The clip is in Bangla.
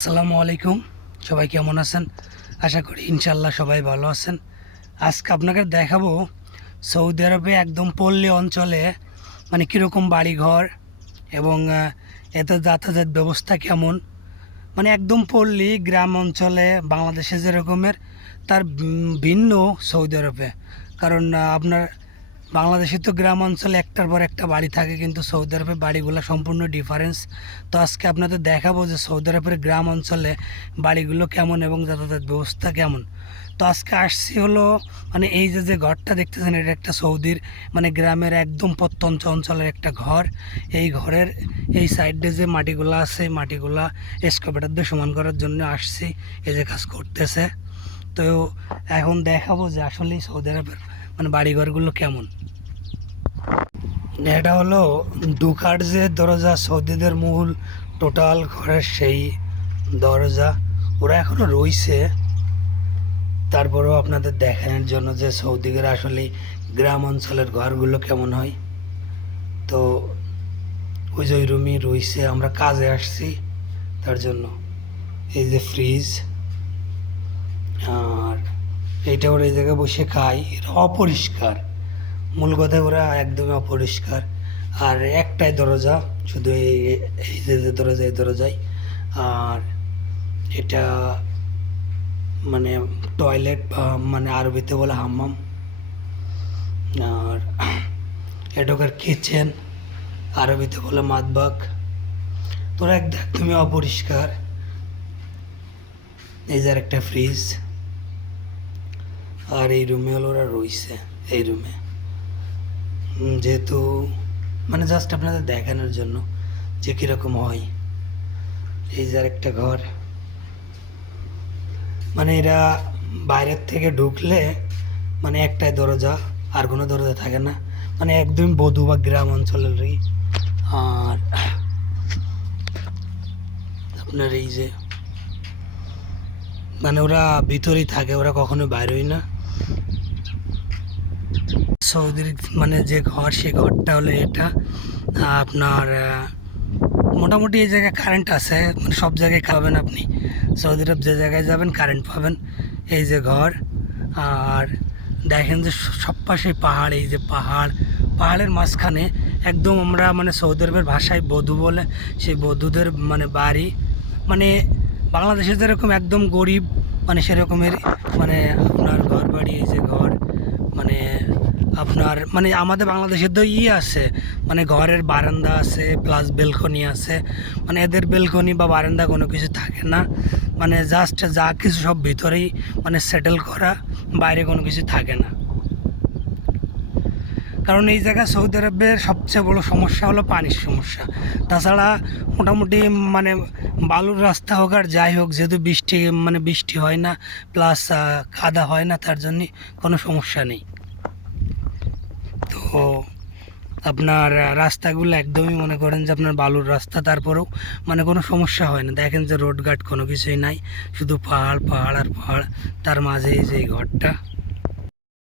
আসসালামু আলাইকুম। সবাই কেমন আছেন? আশা করি ইনশাল্লাহ সবাই ভালো আছেন। আজকে আপনাকে দেখাবো সৌদি আরবে একদম পল্লী অঞ্চলে মানে কীরকম বাড়িঘর এবং এতে যাতায়াত ব্যবস্থা কেমন। মানে একদম পল্লী গ্রাম অঞ্চলে বাংলাদেশে যেরকমের তার ভিন্ন সৌদি আরবে। কারণ আপনার বাংলাদেশে তো গ্রাম অঞ্চলে একটার পর একটা বাড়ি থাকে, কিন্তু সৌদি আরবে বাড়িগুলো সম্পূর্ণ ডিফারেন্স। তো আজকে আপনাদের দেখাবো যে সৌদি আরবের গ্রাম অঞ্চলে বাড়িগুলো কেমন এবং যাতায়াত ব্যবস্থা কেমন। তো আজকে আসছি হলো মানে এই যে ঘরটা দেখতেছেন, এটা একটা সৌদির মানে গ্রামের একদম প্রত্যন্ত অঞ্চলের একটা ঘর। এই ঘরের এই সাইডে যে মাটিগুলো আছে, মাটিগুলা এক্সকাভেটর দিয়ে সমান করার জন্য আসছি, এই যে কাজ করতেছে। তো এখন দেখাবো যে আসলেই সৌদি আরবের মানে বাড়িঘরগুলো কেমন। এটা হলো ঢোকার যে দরজা, সৌদিদের মূল টোটাল ঘরের সেই দরজা, ওরা এখনও রয়েছে। তারপরেও আপনাদের দেখানোর জন্য যে সৌদিদের আসলে গ্রাম অঞ্চলের ঘরগুলো কেমন হয়। তো ওই যে ওই রুমই রয়েছে, আমরা কাজে আসছি তার জন্য। এই যে ফ্রিজ, আর এইটা ওরা এই জায়গায় বসে খায়। এটা অপরিষ্কার, মূল কথা ওরা একদমই অপরিষ্কার। আর একটাই দরজা, শুধু এই যে দরজা, এই দরজায়। আর এটা মানে টয়লেট, মানে আরবিতে বলে হাম্মাম। আর এটাকার কিচেন, আরবিতে বলে মাতবাক। তোরা একদমই অপরিষ্কার। এই যে একটা ফ্রিজ। আর এই রুমে হলো ওরা রয়েছে, এই রুমে যেহেতু মানে জাস্ট আপনাদের দেখানোর জন্য যে কীরকম হয়। এই যে একটা ঘর, মানে এরা বাইরের থেকে ঢুকলে মানে একটাই দরজা, আর কোনো দরজা থাকে না, মানে একদম বধূ বা গ্রাম অঞ্চলেরই। আর আপনার এই যে মানে ওরা ভিতরেই থাকে, ওরা কখনো বাইরেই না। সৌদির মানে যে ঘর, সে ঘরটা হলো এটা। আপনার মোটামুটি এই জায়গায় কারেন্ট আছে, মানে সব জায়গায় খাবেন আপনি। সৌদি আরব যে জায়গায় যাবেন কারেন্ট পাবেন। এই যে ঘর, আর দেখেন যে সব পাশে পাহাড়। এই যে পাহাড়, পাহাড়ের মাঝখানে একদম আমরা মানে সৌদি আরবের ভাষায় বধূ বলে, সেই বধূদের মানে বাড়ি। মানে বাংলাদেশে যেরকম একদম গরিব মানে সেরকমের মানে আপনার ঘর বাড়ি। এই যে ঘর মানে আপনার মানে আমাদের বাংলাদেশের তো আছে, মানে ঘরের বারান্দা আছে প্লাস বেলকনি আছে। মানে এদের বেলকনি বা বারান্দা কোনো কিছু থাকে না, মানে জাস্ট যা কিছু সব ভিতরেই মানে সেটেল করা, বাইরে কোনো কিছু থাকে না। কারণ এই জায়গায় সৌদি আরবের সবচেয়ে বড় সমস্যা হলো পানির সমস্যা। তাছাড়া মোটামুটি মানে বালুর রাস্তা হোক আর যাই হোক, যেহেতু বৃষ্টি হয় না, প্লাস কাদা হয় না, তার জন্যে কোনো সমস্যা নেই। তো আপনার রাস্তাগুলো একদমই মনে করেন যে আপনার বালুর রাস্তা, তারপরেও মানে কোনো সমস্যা হয় না। দেখেন যে রোড ঘাট কোনো কিছুই নাই, শুধু পাহাড় পাহাড় আর পাহাড়, তার মাঝে এই যে এই ঘরটা।